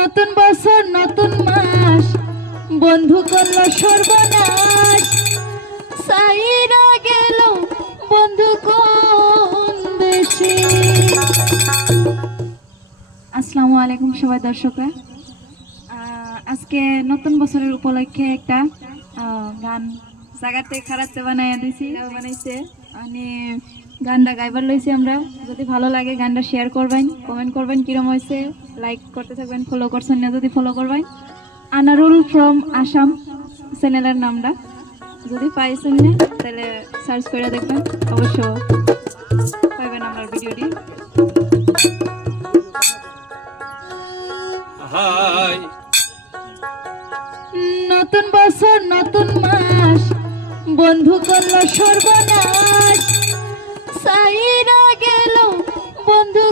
নতুন বছর নতুন মাস, বন্ধু করলো সর্বনাশ। সাইরা গেল বন্ধু কোন দেশে। আসসালামু আলাইকুম সবাই দর্শকরা। আজকে নতুন বছরের উপলক্ষে একটা গান জায়গাতে খারাপতে বানাইয়া দিছি, বানাইছে মানে গানটা গাইবার লইছি আমরা। যদি ভালো লাগে গানটা শেয়ার করবেন, কমেন্ট করবেন কিরম হয়েছে, লাইক করতে থাকবেন, ফলো করছেন না যদি ফলো করবেন। আনারুল ফ্রম আসাম চ্যানেলের নামটা, যদি পাইছেন না তাহলে সার্চ করে দেখবেন, অবশ্য পাইবেন আমার ভিডিওটি। নতুন বছর নতুন মাস, বন্ধু করলো সর্বনাশ। সাইরা গেল বন্ধু